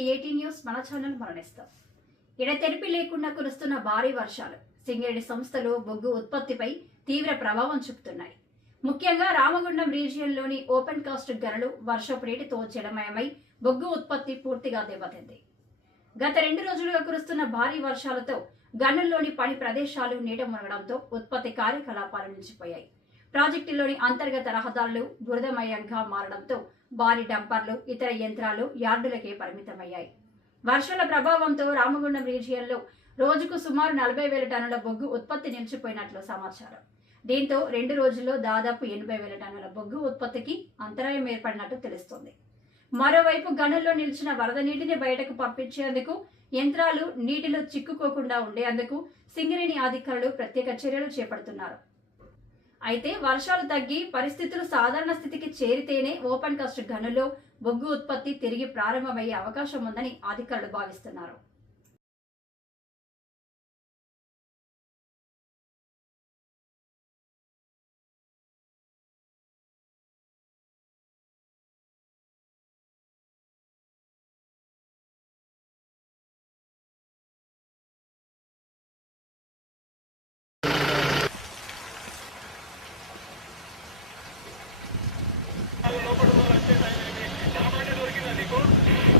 టీ18 news మన channel మరణిస్తాం. ఎడతెరిపి లేకుండా కురుస్తున్న భారీ వర్షాలు సింగరేణి సంస్థలో బొగ్గు ఉత్పత్తిపై తీవ్ర ప్రభావం చూపుతున్నాయి. ముఖ్యంగా రామగుండం రీజియన్లోని ఓపెన్ కాస్ట్ గనులు వర్షపు నీటితో జలమయమై బొగ్గు ఉత్పత్తి పూర్తిగా దెబ్బతింది. గత 2 రోజులుగా కురుస్తున్న భారీ వర్షాలతో గనుల్లోని పని ప్రదేశాలు నీట మునగడంతో ఉత్పత్తి కార్యకలాపాలు నిలిచిపోయాయి. ప్రాజెక్టులోని అంతర్గత రహదారులు బురదమయంగా మారడంతో భారీ డంపర్లు, ఇతర యంత్రాలు యార్డులకే పరిమితమయ్యాయి. వర్షాల ప్రభావంతో రామగుండం రీజియన్లో రోజుకు సుమారు 40,000 టన్నుల బొగ్గు ఉత్పత్తి నిలిచిపోయినట్లు సమాచారం. దీంతో 2 రోజుల్లో దాదాపు 80,000 టన్నుల బొగ్గు ఉత్పత్తికి అంతరాయం ఏర్పడినట్టు తెలుస్తోంది. మరోవైపు గనుల్లో నిలిచిన వరద నీటిని బయటకు పంపించేందుకు, యంత్రాలు నీటిలో చిక్కుకోకుండా ఉండేందుకు సింగరేణి అధికారులు ప్రత్యేక చర్యలు చేపడుతున్నారు. అయితే వర్షాలు తగ్గి పరిస్థితులు సాధారణ స్థితికి చేరితేనే ఓపెన్ కాస్ట్ గనుల్లో బొగ్గు ఉత్పత్తి తిరిగి ప్రారంభమయ్యే అవకాశం ఉందని అధికారులు భావిస్తున్నారు.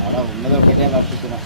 అలా ఉన్నది ఒకటే కట్టుకున్నా.